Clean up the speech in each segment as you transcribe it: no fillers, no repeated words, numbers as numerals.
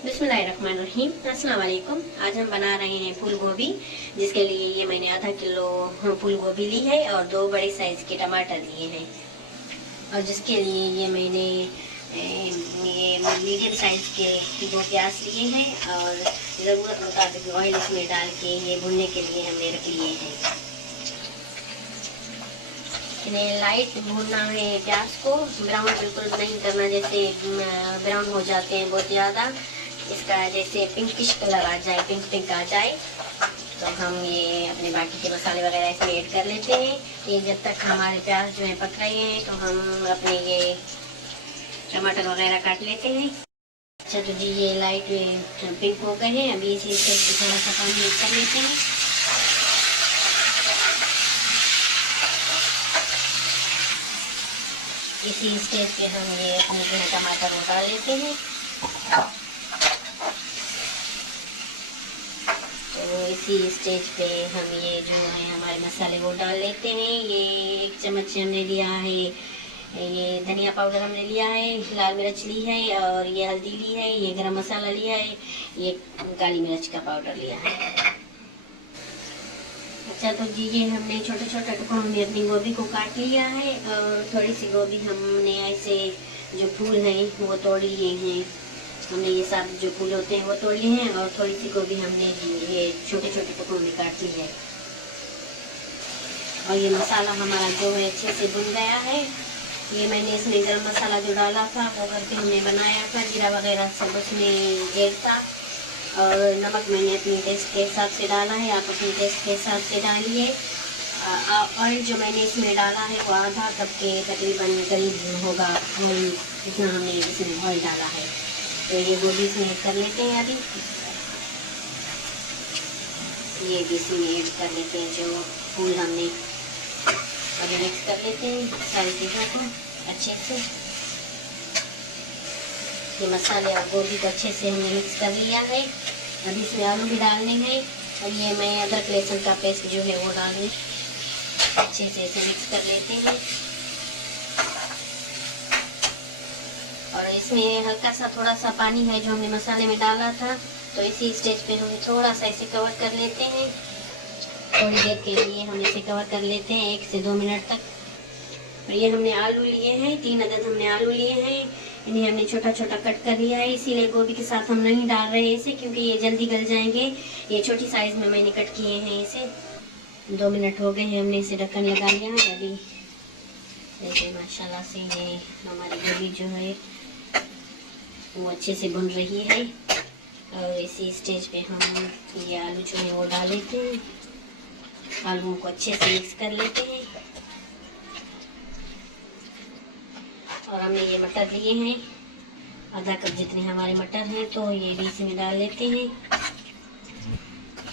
बिस्मिल्लाहिर्रहमानिर्रहीम। अस्सलाम वालेकुम। आज हम बना रहे हैं फूल गोभी, जिसके लिए ये मैंने आधा किलो फूल गोभी ली है और 2 बड़े साइज के टमाटर लिए हैं। और जिसके लिए ये मैंने ये मीडियम साइज के 2 प्याज लिए हैं और ज़रूरत मुताबिक ऑयल इसमें डाल के ये भुनने के लिए हमने रख लिए हैं। इन्हें लाइट भूनना है, प्याज को ब्राउन बिल्कुल नहीं करना, जैसे ब्राउन हो जाते हैं बहुत ज़्यादा। इसका जैसे पिंकिश कलर आ जाए, पिंक पिंक आ जाए, तो हम ये अपने बाकी के मसाले वगैरह इसमें ऐड कर लेते हैं। ये जब तक हमारे प्याज जो है पक रहे हैं तो हम अपने ये टमाटर वगैरह काट लेते हैं। अच्छा, तो जी ये लाइट पिंक हो गए हैं। अभी इसी से थोड़ा सा पानी ऐड कर लेते हैं। इसी स्टेज पे हम ये अपने जो है टमाटर डाल लेते हैं। तो इसी स्टेज पे हम ये जो है हमारे मसाले वो डाल लेते हैं। ये 1 चम्मच हमने लिया है, ये धनिया पाउडर हमने लिया है, लाल मिर्च ली है और ये हल्दी ली है, ये गरम मसाला लिया है, ये काली मिर्च का पाउडर लिया है। अच्छा, तो जी ये हमने छोटे छोटे टुकड़ों में अपनी गोभी को काट लिया है और थोड़ी सी गोभी हमने ऐसे जो फूल हैं वो तोड़ लिए हैं। हमने ये सब जो फूल होते हैं वो तोड़ लिए हैं और थोड़ी सी गोभी हमने ये छोटे छोटे टुकड़ों में काट ली है। और ये मसाला हमारा जो है अच्छे से भुन गया है। ये मैंने इसमें गरम मसाला जो डाला था वो घर पे हमने बनाया था, जीरा वगैरह सब उसमें ऐड था और नमक मैंने अपने टेस्ट के हिसाब से डाला है, आप अपने टेस्ट के हिसाब से डालिए। ऑयल जो मैंने इसमें डाला है वो आधा कप के तकरीबन करीब होगा, इतना हमने इसमें ऑयल डाला है। तो ये गोभी इसमें ऐड कर लेते हैं। अभी ये भी इसमें ऐड कर लेते हैं, जो फूल हमने अभी मिक्स कर लेते हैं सारी चीज़ों को अच्छे से। ये मसाले और गोभी को अच्छे से हमने मिक्स कर लिया है। अभी इसमें आलू भी डालने हैं और ये मैं अदरक लहसुन का पेस्ट जो है वो डालूँ, अच्छे से इसे मिक्स कर लेते हैं। और इसमें हल्का सा थोड़ा सा पानी है जो हमने मसाले में डाला था, तो इसी स्टेज पे हम थोड़ा सा इसे कवर कर लेते हैं। थोड़ी देर के लिए हम इसे कवर कर लेते हैं, 1 से 2 मिनट तक। और ये हमने आलू लिए हैं, 3 अदद हमने आलू लिए हैं, इन्हें हमने छोटा छोटा कट कर लिया है। इसीलिए गोभी के साथ हम नहीं डाल रहे हैं इसे, क्योंकि ये जल्दी गल जाएंगे। ये छोटी साइज में मैंने कट किए हैं इसे। 2 मिनट हो गए हैं, हमने इसे ढक्कन लगा लिया है। अभी देखिए माशाल्लाह से ये हमारी गोभी जो है वो अच्छे से भुन रही है। और इसी स्टेज पे हम ये आलू जो है वो डाल लेते हैं। आलूओं को अच्छे से मिक्स कर लेते हैं। और हमने ये मटर लिए हैं, आधा कप जितने हमारे मटर हैं, तो ये भी इसमें डाल लेते हैं।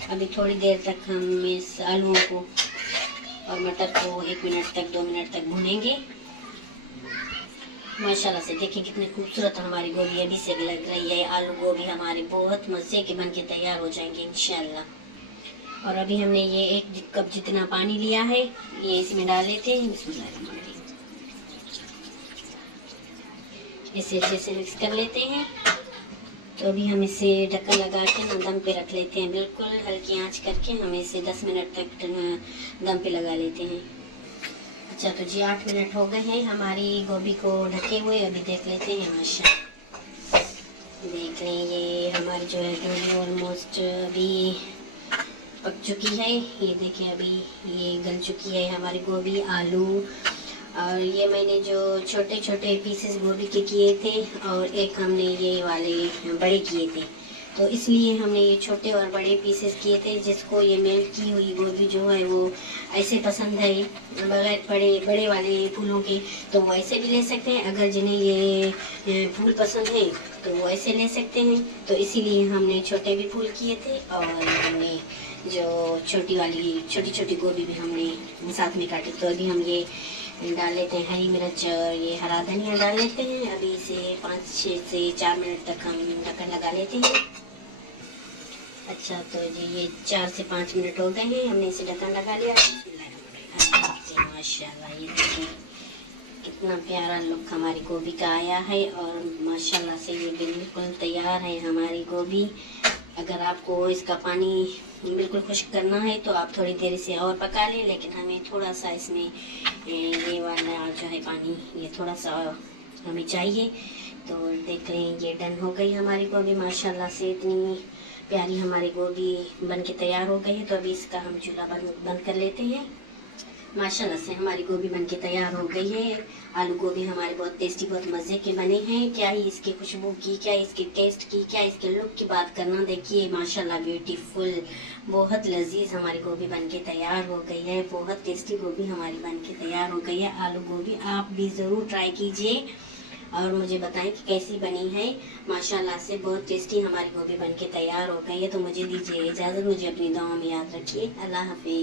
अभी थोड़ी देर तक हम इस आलूओं को और मटर को 1 मिनट तक 2 मिनट तक भूनेंगे। माशाल्लाह से देखिए कितनी खूबसूरत हमारी गोभी अभी से लग रही है। आलू गोभी हमारे बहुत मज़े के बन के तैयार हो जाएंगे इंशाल्लाह। और अभी हमने ये 1 कप जितना पानी लिया है ये इसमें डाल लेते हैं। बिस्मिल्लाहिर्रहमानिर्रहीम। इसे अच्छे से मिक्स कर लेते हैं। तो अभी हम इसे ढक्कन लगा के ना दम पे रख लेते हैं, बिल्कुल हल्की आंच करके हम इसे 10 मिनट तक दम पे लगा लेते हैं। अच्छा, तो जी 8 मिनट हो गए हैं हमारी गोभी को ढके हुए। अभी देख लेते हैं। माशा देख लें, ये हमारी जो है गोभी ऑलमोस्ट अभी पक चुकी है। ये देखिए अभी ये गल चुकी है हमारी गोभी, आलू। और ये मैंने जो छोटे छोटे पीसेस गोभी के किए थे और एक हमने ये वाले बड़े किए थे, तो इसलिए हमने ये छोटे और बड़े पीसेस किए थे। जिसको ये मेल्ट की हुई गोभी जो है वो ऐसे पसंद है बगैर बड़े बड़े वाले फूलों के, तो वो ऐसे भी ले सकते हैं। अगर जिन्हें ये फूल पसंद है तो वो ऐसे ले सकते हैं। तो इसीलिए हमने छोटे भी फूल किए थे और हमने जो छोटी छोटी गोभी भी हमने साथ में काटी। तो अभी हम ये डाल लेते हैं हरी मिर्च और ये हरा धनिया डाल लेते हैं। अभी इसे 5-6 से 4 मिनट तक हम ढक्कन लगा लेते हैं। अच्छा, तो जी ये 4 से 5 मिनट हो गए हैं, हमने इसे ढक्कन लगा लिया। माशाल्लाह ये देखिए कितना प्यारा लुक हमारी गोभी का आया है और माशाल्लाह से ये बिल्कुल तैयार है हमारी गोभी। अगर आपको इसका पानी बिल्कुल खुश्क करना है तो आप थोड़ी देर से और पका लें, लेकिन हमें थोड़ा सा इसमें ये वाला जो है पानी ये थोड़ा सा हमें चाहिए। तो देख लें ये डन हो गई हमारी गोभी माशाल्लाह से, इतनी प्यारी हमारी गोभी बन के तैयार हो गई है। तो अभी इसका हम चूल्हा बंद कर लेते हैं। माशाल्लाह से हमारी गोभी बनके तैयार हो गई है। आलू गोभी हमारे बहुत टेस्टी, बहुत मज़े के बने हैं। क्या ही इसकी खुशबू की, क्या इसके टेस्ट की, क्या इसके लुक की बात करना। देखिए माशाल्लाह ब्यूटीफुल, बहुत लजीज हमारी गोभी बनके तैयार हो गई है। बहुत टेस्टी गोभी हमारी बनके तैयार हो गई है। आलू गोभी आप भी ज़रूर ट्राई कीजिए और मुझे बताएं कि कैसी बनी है। माशाल्लाह से बहुत टेस्टी हमारी गोभी बनके तैयार हो गई है। तो मुझे दीजिए इजाज़त, मुझे अपनी दुआओं में याद रखिए। अल्लाह हाफिज़।